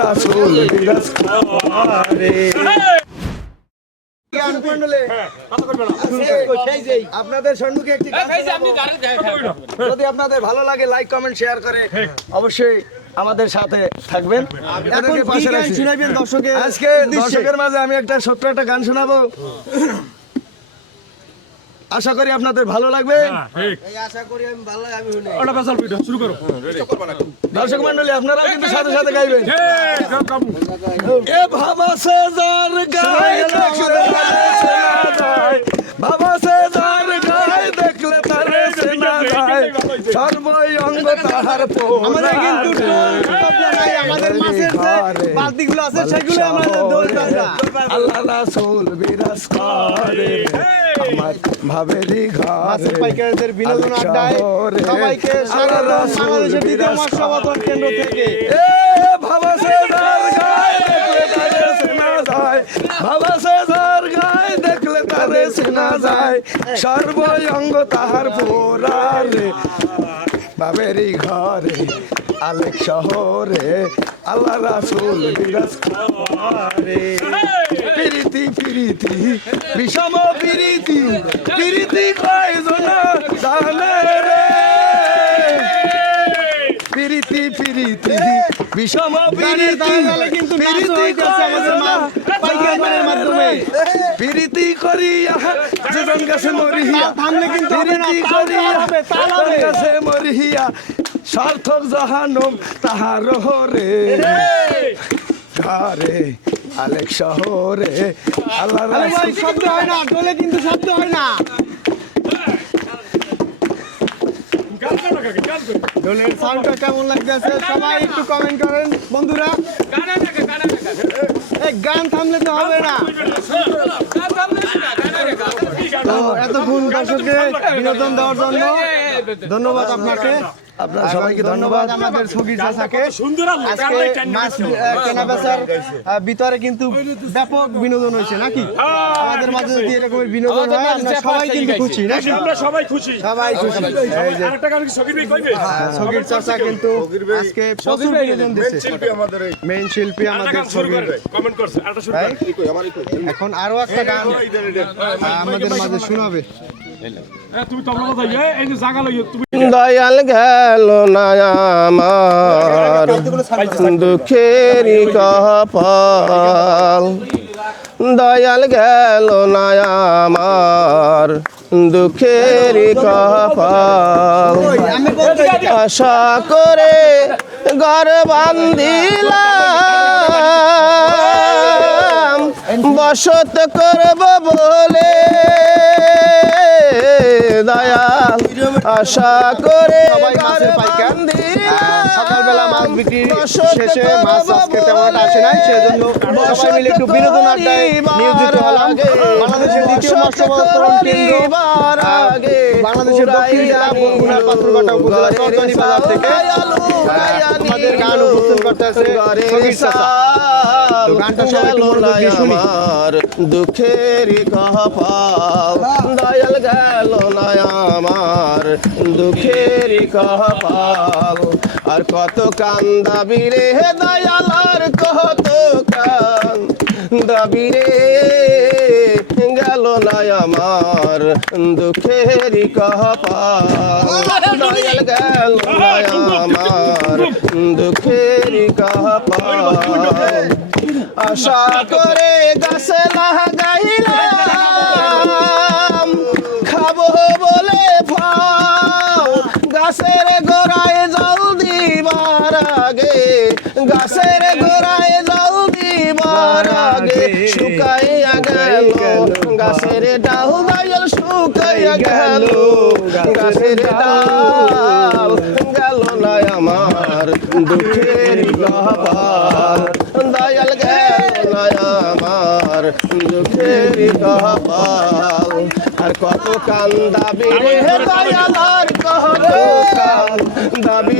রাসূল বিরাজ করে। আপনাদের সম্মুখে একটি গান যদি আপনাদের ভালো লাগে লাইক কমেন্ট শেয়ার করে অবশ্যই আমাদের সাথে থাকবেন। আজকে দর্শকের মাঝে আমি একটা ছোট্ট একটা গান শোনাবো। আশা করি আপনাদের ভালো লাগবে দর্শক মন্ডলী আপনারা কিন্তু সাথে সাথে গাইবেন এ বাবা সে যার দেখলে তারে চেনা যায় বাবা সে যার গায়ে দেখলে তারে চেনা যায় সর্বই অঙ্গ তাহার আমাদের কিন্তু টোল টপলা নাই, আমাদের মাছের যে বালতিগুলো আছে সেগুলো আমাদের দোল আল্লাহ রাসূল বিরাজ করে মাছের ঘরে পাইকারদের বিনোদন আড্ডায় সবাইকে স্বাগত বাংলাদেশের দ্বিতীয় কেন্দ্র থেকে। গায়ে দেখলে তারে চেনা যায়। বাবা সে যার গায়ে দেখলে তারে চেনা যায়। সর্বই অঙ্গ তাহার পোরারে বাবেরই ঘরে আলেক শহরে আল্লাহ রাসূল বিরাজ করে। পিরিতি পিরিতি বিষম পিরিতি পিরিতি কয়জন জানে রে পিরিতি পিরিতি বিষম পিরিতি মা- পাইকারদের মাধ্যমে। পিরিতি করিয়া যেজন হবে না, পিরিতি করিয়া। যেজন গাছে মরিয়া। সার্থক জাহানম তাহার রে ঘরে আলেক শহরে আল্লাহ শব্দ হয় না টোলে কিন্তু শব্দ হয় না সাউন্ডটা কেমন লাগতেছে সবাই একটু কমেন্ট করেন বন্ধুরা এই গান থামলে তো হবে না তো এতক্ষণ দর্শককে বিনোদন দেওয়ার জন্য ধন্যবাদ আপনাকে আপনার সবাইকে ধন্যবাদ। আমাদের সগির চাচাকে আজকে মাছ কেনা বেচার আহ, ভিতরে কিন্তু ব্যাপক বিনোদন হয়েছে নাকি? আমাদের মাঝে যদি এরকমের বিনোদন হয় আমরা সবাই কিন্তু খুশি নাকি? আমরা সবাই খুশি। সবাই খুশি। এই যে আরেকটা গান কি সকির ভাই কইবে? আহ, সগির চাচা কিন্তু আজকে প্রচুর বিনোদন দিচ্ছে। মেইন শিল্পী আমাদের সগির এখন আরও একটা গান আমাদের মাঝে শোনাবে। দয়াল গেল না আমার দুঃখেরই কপাল। দয়াল গেল না আমার দুঃখেরই কপাল। আশা করে ঘর বান্ধিলাম। বসত করব বলে আশা করে। সকালবেলা মাছ বিক্রি শেষে মাছ আজকে তেমন আসে নাই সেজন্য সবাই মিলে একটু বিনোদন আড্ডায় নিয়োজিত হলাম। বাংলাদেশের দ্বিতীয় মৎস্যবর্তন কেন্দ্র আহ, বাংলাদেশের দক্ষিণ জেলা বরগুনার পাথরঘাটা উপজেলা চরকানি বাজার থেকে। আহ, তোমাদের গান উপস্থাপন করতে আছে গানটা সবাই শুনি। আমার দুঃখেরই কপাল দয়াল গেল না আমার দুঃখেরই কপাল আর কত কান্দাবি রে দয়াল আর কত কান্দাবি রে গেল না আমার দুঃখেরই কপাল। দয়াল গেল না আমার দুঃখেরই কপাল। আশা করে গাছে গোড়ায় জল দিবার আগে শুকাইয়া গেল। গাছের ডাল দাইল শুকাইয়া গেল। গাছের ডাল গেল না আমার দুঃখের কপাল দয়াল গেল না আমার দুঃখের কপাল আর কত কান্দাবি রে দয়াল আর কত কান্দাবি রে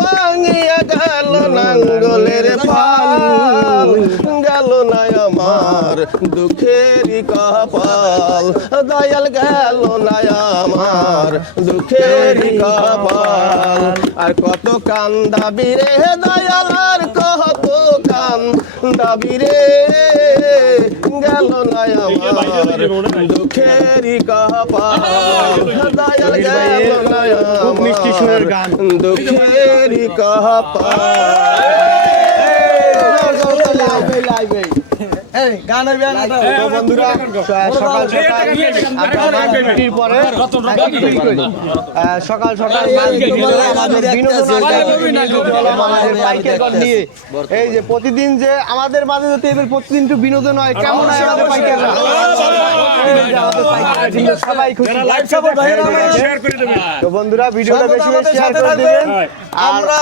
গেল নাঙ্গলের পাল গেল না আমার দুঃখের কপাল। দয়াল গেল না আমার দুঃখের কপাল। আর কত কান্দাবি রে, দয়াল আর কত কান্দাবি রে। গেল না আমার দুঃখের কপাল দয়াল গেল না গান। কপাল বন্ধুরা সকাল সকাল এই যে প্রতিদিন যে আমাদের মাঝে যাতে এবার প্রতিদিন একটু বিনোদন হয় কেমন হয় আমাদের সবাই খুশি তো বন্ধুরা ভিডিওটা বেশি বেশি শেয়ার করে। দিবেন। আরও